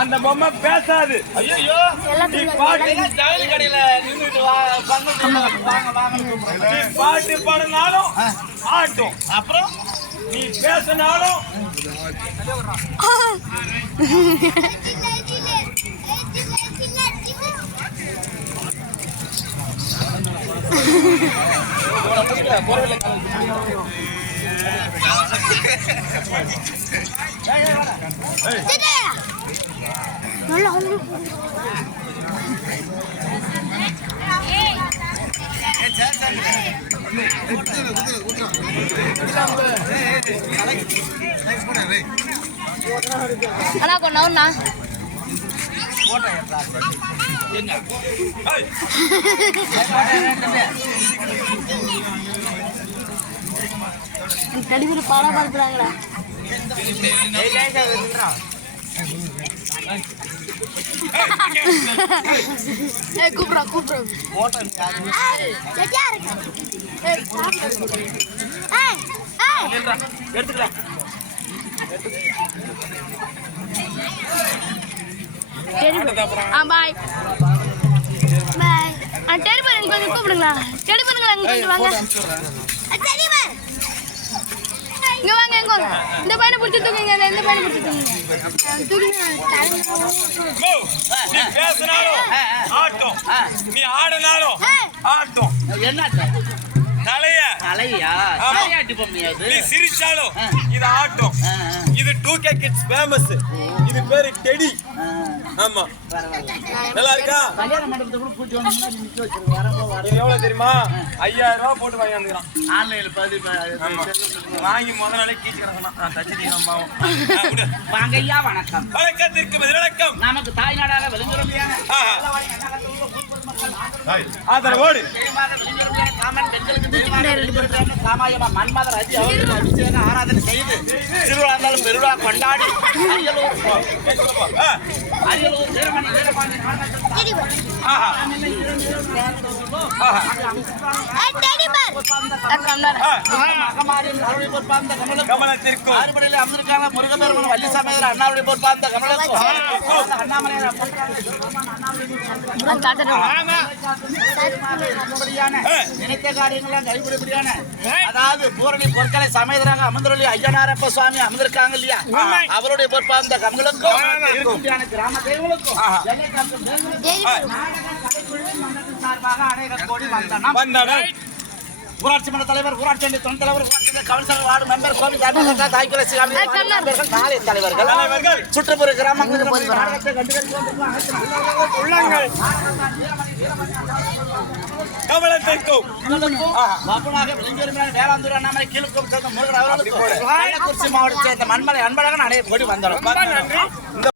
அந்த பொம்மை பேசாது. பாட்டு பாடினாலும் ஆட்டும், அப்புறம் நீ பேசினாலும் அண்ணா கொண்டா தடிவில பாடா பார்க்குறாங்களா? கூப்பிட்றா கூப்பிட்றா எடுத்துக்கலாம். பாய் பாய். டெலிபர் எனக்கு கொஞ்சம் கூப்பிடுங்களா? டெலிபருங்களா இங்கே கொஞ்சம் வாங்க. இங்கே வாங்க, எங்க வாங்க. இந்த பையனை பிடிச்சி தூக்குங்க, இந்த பையனை பிடிச்சி தூக்குங்க. நீ பேசினாலும் ஆட்டும், நீ ஆடினாலும் ஆட்டும். என்ன தலையா தலையாட்டி பொம்மையா இது? நீ சிரிச்சாலும் இது ஆட்டும். இது 2K கிட்ஸ் ஃபேமஸ். இது பேரு டெடி. ஆமா, நல்லா இருக்கா? கல்யாண மண்டபத்தை கூட கூட்டி வந்து நிக்க வச்சிருக்காங்க. இது எவ்வளவு தெரியுமா? 5000 ரூபாய் போட்டு வாங்கி வந்துக்கிறான். ஆன்லைன்ல வாங்கி முதல் நாளே கீச்சுக்கிறான். தச்சுட்டீங்கம்மாவும். வாங்க ஐயா, வணக்கம். வணக்கத்திற்கு வணக்கம். நமக்கு தாய்நாடாக விளங்குறோம். ஆதரவோடு மன்மதர் அபிஷேக ஆராதனை செய்து திருவிழா இருந்தாலும் பெருவிழா கொண்டாடி அரியலூர் வீரமணி வீரபாண்டி அறுபடியில் அமிர்கான முருகபெருமன் வள்ளி சமேதர் அண்ணாவுடைய பொறுப்பாந்த கமலுக்கும் அண்ணாமலையார் நினைத்த காரியங்களாம் கைவிடுபடியான அதாவது பூரணி பொருட்களை சமேதராக அமர்ந்துள்ள ஐயனாரப்ப சுவாமி அமர்ந்திருக்காங்க இல்லையா, அவருடைய பொறுப்பாந்த கமலுக்கும் கிராம தெய்வங்களுக்கும் சார்பாக அநேக கோடி வந்தனம். ஊராட்சி மன்ற தலைவர், ஊராட்சி ஒன்றிய துணைத் தலைவர், கவுன்சிலர், வார்டு மெம்பர், கோவில் காலை தலைவர்கள், சுற்றுப்புற கிராமங்கள் வேளாந்தூர் அண்ணாமலை கீழ்குறிச்சி மாவட்டத்தை சேர்ந்த மண்மலை அன்பழகன் அனைத்து கோடி வந்தனர்.